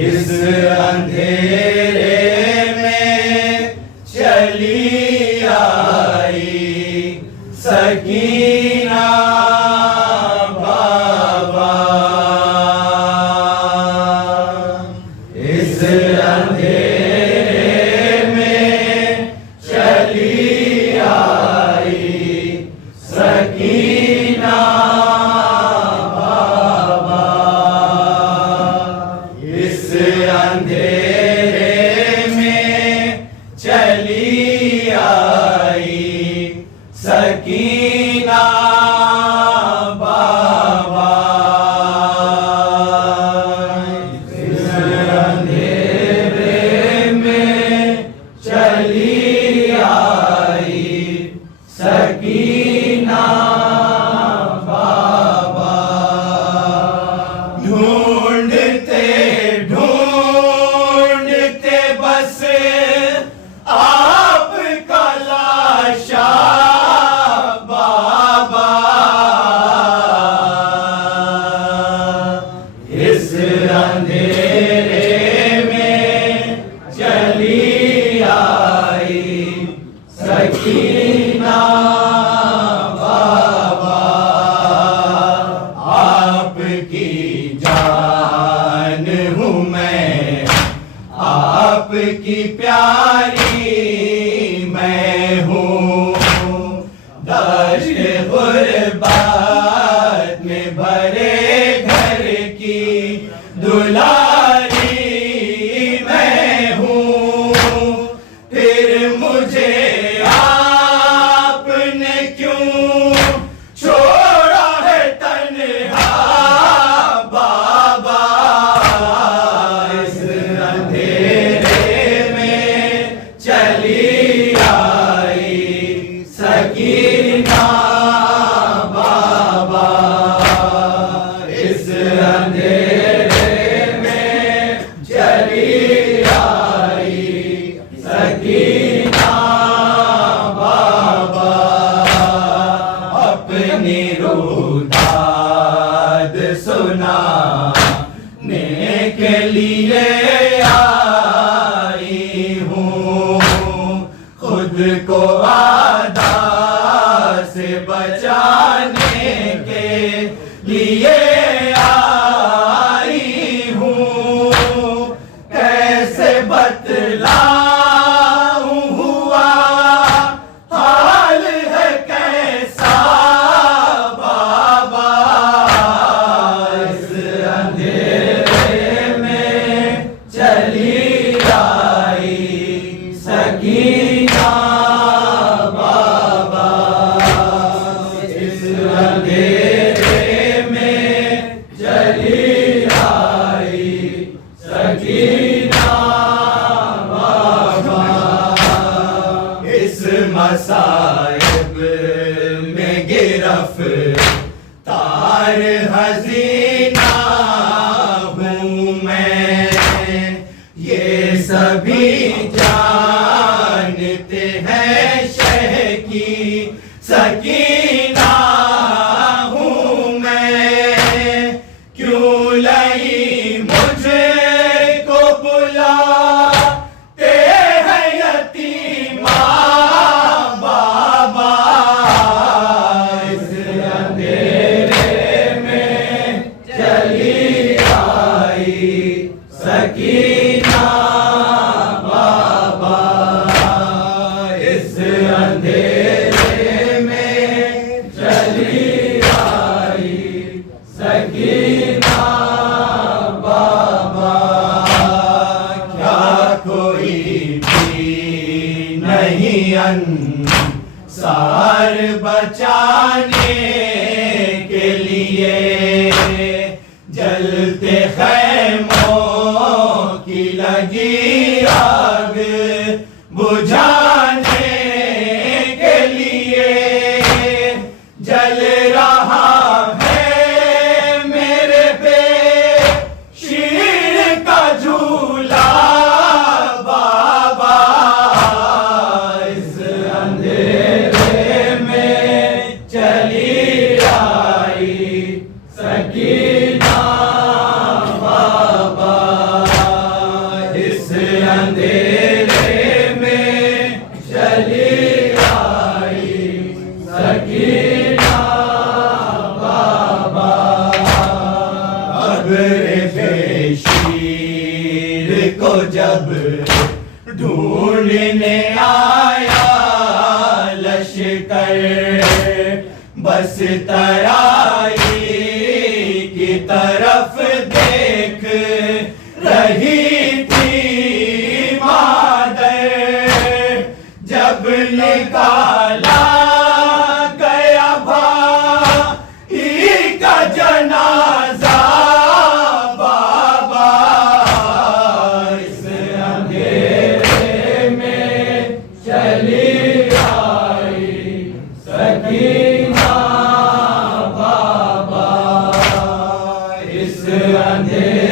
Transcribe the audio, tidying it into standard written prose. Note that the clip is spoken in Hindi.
इस अंधेरे में चली आई सकीना बाबा। इस अंधेरे में चली आई सकीना बाबा। इस अंधेरे में चली आई सकीना बाबा। इस अंधेरे में चली आई सकीना बाबा। ढूंढते ढूंढते बस आपका लाशा बाबा। इस अंधेरे में चली आई सकीना बाबा। आपकी जान हूँ मैं, आपकी प्यारी मैं हूँ। दश्त गुर्बत में भरे घर की दुलारी मैं हूँ। फिर मुझे आपने क्यों छोड़ा है तन्हा बाबा। इस अंधेरे में चली आई सकीना बाबा। इस अंधेरे में चली आई सकीना बाबा। अपनी रुदाद सुनाने के लिए आई हूँ। खुद को आदा से बचाने के लिए आई हूँ। कैसे बतलाऊं हुआ हाल है कैसा बाबा। इस अंधेरे में चली आई सकीना बाबा। इस अंधेरे में चली आई सकीना बाबा। इस मसाइब में गिरफ्तार हसीना हूँ मैं। ये सभी जानते हैं शह की सकीना हूँ मैं। क्यों लाई मुझे को बुलाते हैं यतीमा बाबा। इस अंधेरे में चली आई सकीना बाबा। इस अंधेरे में चली आई सकीना बाबा। क्या कोई भी नहीं अंसार बचाने के लिए। जलते खैमों की लगी आग बुझाने के लिए। जल रहा है मेरे पे शीर का झूला बाबा। इस अंधेरे में चली आई सकीना बाबा इस अंधेरे में चली आई, सकीना बाबा। अब बेशीर को जब ढूंढने आया लश्कर, बस तराई की तरफ देख रही थी मादर। जब निकाला गया भाई का जनाजा बाबा इस अंधेरे में चली आई, सकीना बाबा इस अंधेरे